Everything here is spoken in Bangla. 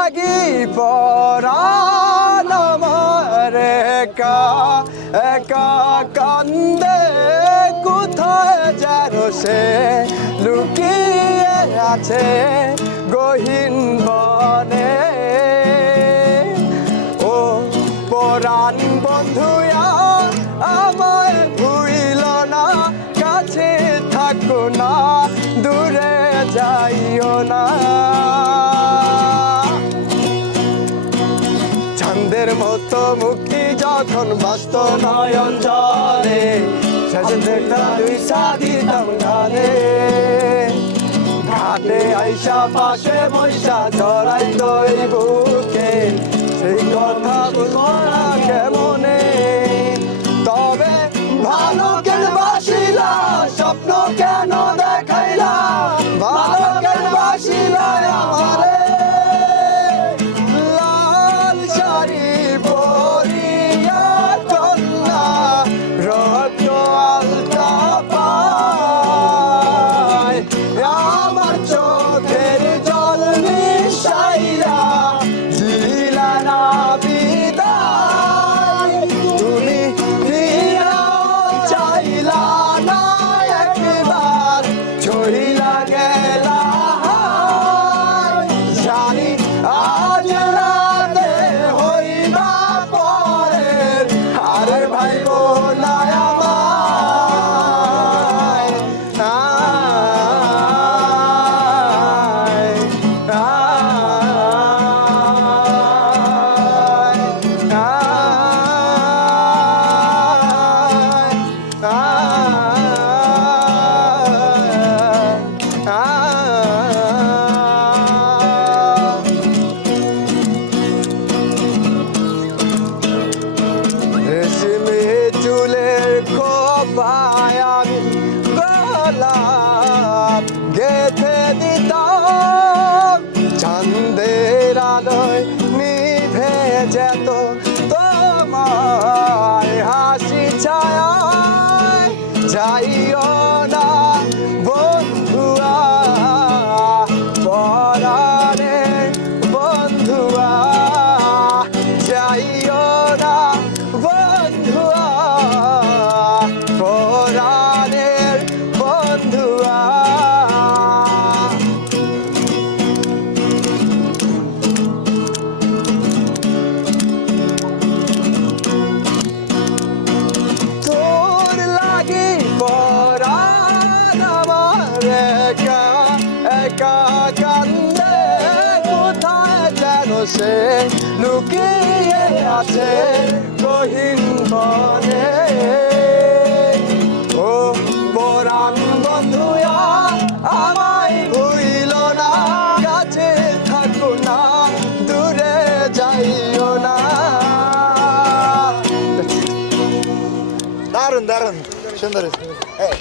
লাগি পরাণ আমার একা কান্দে কোথায় যেন সে লুকিয়ে আছে গহীন বনে। ও পরাণ বন্ধুয়া আমার ভুইল না, কাছে থাকো না, দূরে যাইও না। চাঁদের মতো মুক্তি যখন বাস্ত নয়ন জলে শেষে দেখা দুই সাদিতাম গানে ঘাটে আইসা পাশে বৈশা জড়াই তৈ বুকে, সেই কথা বলব না কেমনে? আমি গোলাপ গেথে দিতাম। চাঁদের আলোয় নিভে যেত তোমার হাসি ছায় যাইও না বন্ধুয়া, পরাণে বন্ধুয়া, যাইও না তোর কান্দে কোথায় যেন সে লুকিয়ে আছে বনে। Çındar'ın. Çındar. Evet.